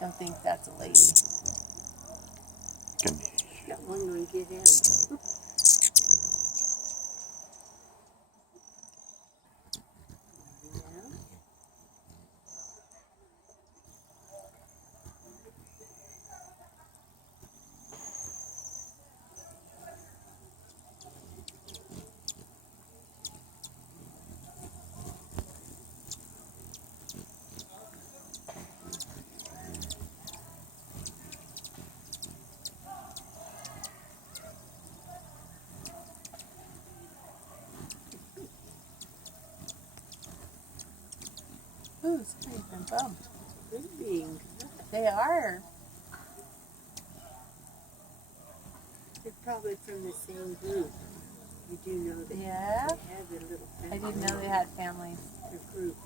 Don't think that's a lady. Got one going to get him. Ooh, somebody's been bumped. They're being They are. They're probably from the same group. You do know that Yeah. they have their little I family. didn't know they had families. Their group.